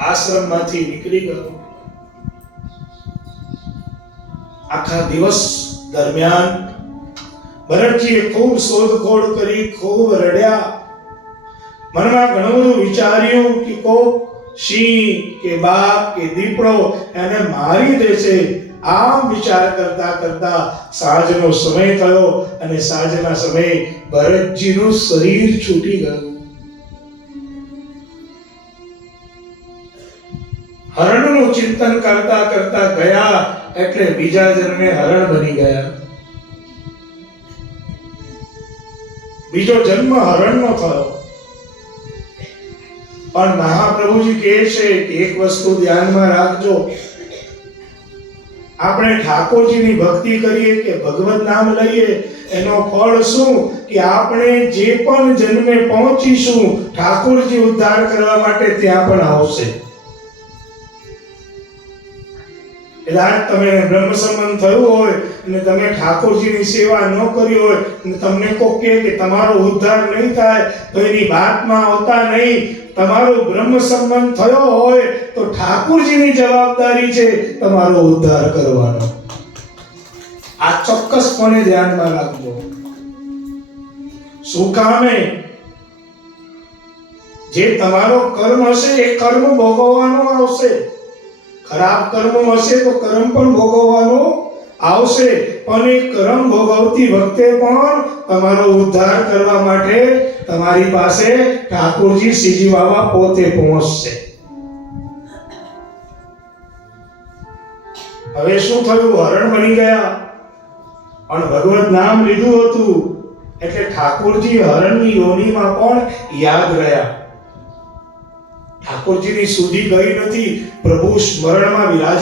આશ્રમમાંથી નીકળી ગયો. આખા દિવસ દરમિયાન ભરતજીએ ખૂબ શોધખોળ કરી, ખૂબ રડ્યા. મનમાં ઘણું બધું વિચાર્યું કે કોક સિંહ કે બાઘ કે દીપડો એને મારી દેશે. આમ વિચાર કરતા કરતા સાંજનો સમય થયો અને સાંજના સમયે ભરતજીનું શરીર છૂટી ગયું. હરણનું ચિંતન કરતા કરતા ગયા એટલે બીજા જન્મે હરણ બની ગયા. બીજો જન્મ હરણનો થયો. પણ મહાપ્રભુજી કહે છે કે એક વસ્તુ ધ્યાનમાં રાખજો, આપણે ઠાકોરજીની ભક્તિ કરીએ કે ભગવત નામ લઈએ એનો ફળ શું કે આપણે જે પણ જન્મે પહોંચીશું ઠાકોરજી ઉદ્ધાર કરવા માટે ત્યાં પણ આવશે. એટલે આજ તમે બ્રહ્મ સંબંધ થયું હોય અને તમે ઠાકોરજીની સેવા ન કરી હોય અને તમને કોઈ કહે કે તમારો ઉદ્ધાર નહીં થાય તો એની વાતમાં આવતા નહીં. તમારો બ્રહ્મ સંબંધ થયો હોય તો ઠાકોરજીની જવાબદારી છે તમારો ઉદ્ધાર કરવાનો. આ ચોક્કસપણે ધ્યાનમાં રાખજો. શું કામે જે તમારો કર્મ હશે એ કર્મ ભોગવવાનો આવશે. ખરાબ કર્મ હશે તો કર્મ પણ ભોગવવાનો આવશે. પણ એ કર્મ ભોગવતી વખતે પણ તમારો ઉદ્ધાર કરવા માટે તમારી પાસે ઠાકોરજી શ્રીજી બાબા પોતે પહોંચશે. હવે શું થયું? હરણ બની ગયા પણ ભગવત નામ લીધું હતું એટલે ઠાકોરજી હરણની યોનિમાં પણ યાદ રહ્યા. ઠાકોરજીની સુધી ગઈ નથી, પ્રભુ સ્મરણમાં વિરાજ